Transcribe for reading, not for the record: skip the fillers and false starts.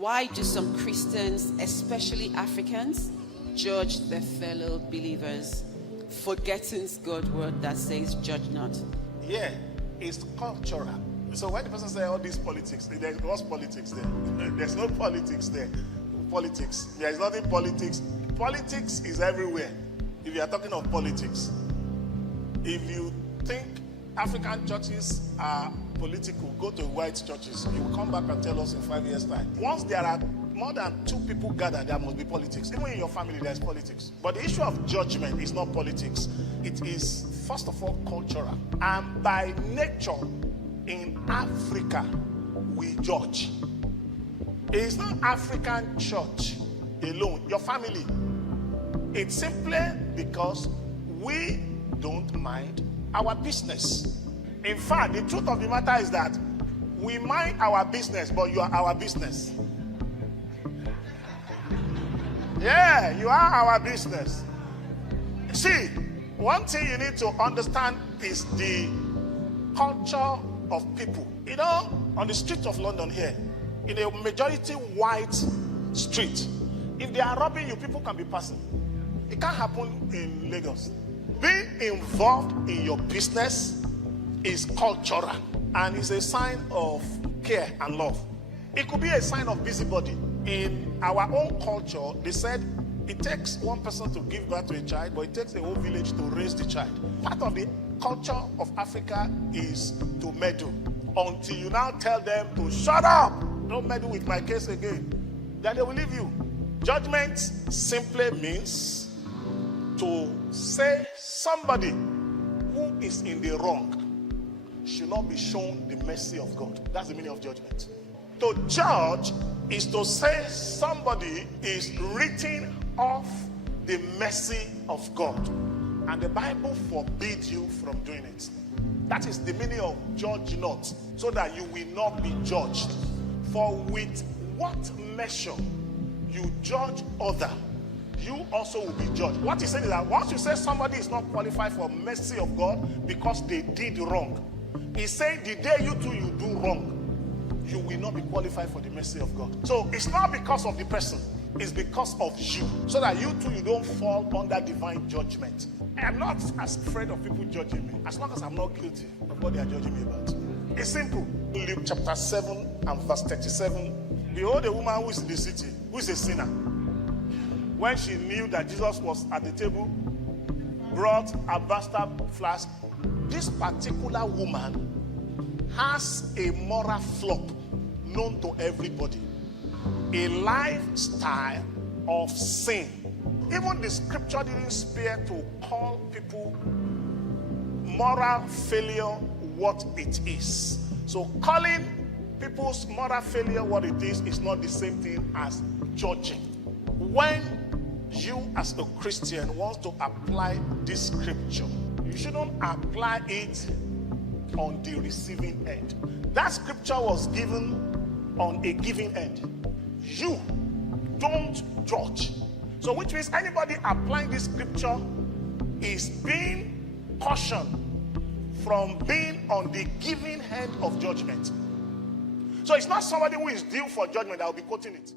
Why do some Christians, especially Africans, judge their fellow believers, forgetting God's word that says, judge not? Yeah, it's cultural. So when the person says all these politics, what's politics there? There's no politics there. Politics. There is nothing politics. Politics is everywhere. If you are talking of politics, if you think African churches are political, go to white churches. You will come back and tell us in 5 years' time. Once there are more than 2 people gathered, there must be politics. Even in your family, there's politics. But the issue of judgment is not politics. It is, first of all, cultural. And by nature, in Africa, we judge. It is not African church alone, your family. It's simply because we don't mind our business. In fact, the truth of the matter is that we mind our business, but you are our business. Yeah, you are our business. See, one thing you need to understand is the culture of people. You know, on the street of London here, in a majority white street, if they are robbing you, people can be passing. It can't happen in Lagos. Being involved in your business is cultural and is a sign of care and love. It could be a sign of busybody. In our own culture, they said it takes one person to give birth to a child, but it takes a whole village to raise the child. Part of the culture of Africa is to meddle. Until you now tell them to shut up, don't meddle with my case again, then they will leave you. Judgment simply means to say somebody who is in the wrong should not be shown the mercy of God. That's the meaning of judgment. To judge is to say somebody is written off the mercy of God. And the Bible forbids you from doing it. That is the meaning of judge not, so that you will not be judged. For with what measure you judge other, you also will be judged. What he's saying is that once you say somebody is not qualified for mercy of God because they did wrong, he's saying the day you do wrong, you will not be qualified for the mercy of God. So it's not because of the person, it's because of you, so that you don't fall under divine judgment. I'm not as afraid of people judging me as long as I'm not guilty of what they are judging me about. It's simple. Luke chapter 7 and verse 37. Behold, a woman who is in the city, who is a sinner, when she knew that Jesus was at the table, brought a alabaster flask. This particular woman has a moral flop known to everybody, a lifestyle of sin. Even the scripture didn't spare to call people moral failure what it is. So calling people's moral failure what it is not the same thing as judging. When you as a Christian want to apply this scripture, you shouldn't apply it on the receiving end. That scripture was given on a giving end. You don't judge. So which means anybody applying this scripture is being cautioned from being on the giving end of judgment. So it's not somebody who is due for judgment that will be quoting it.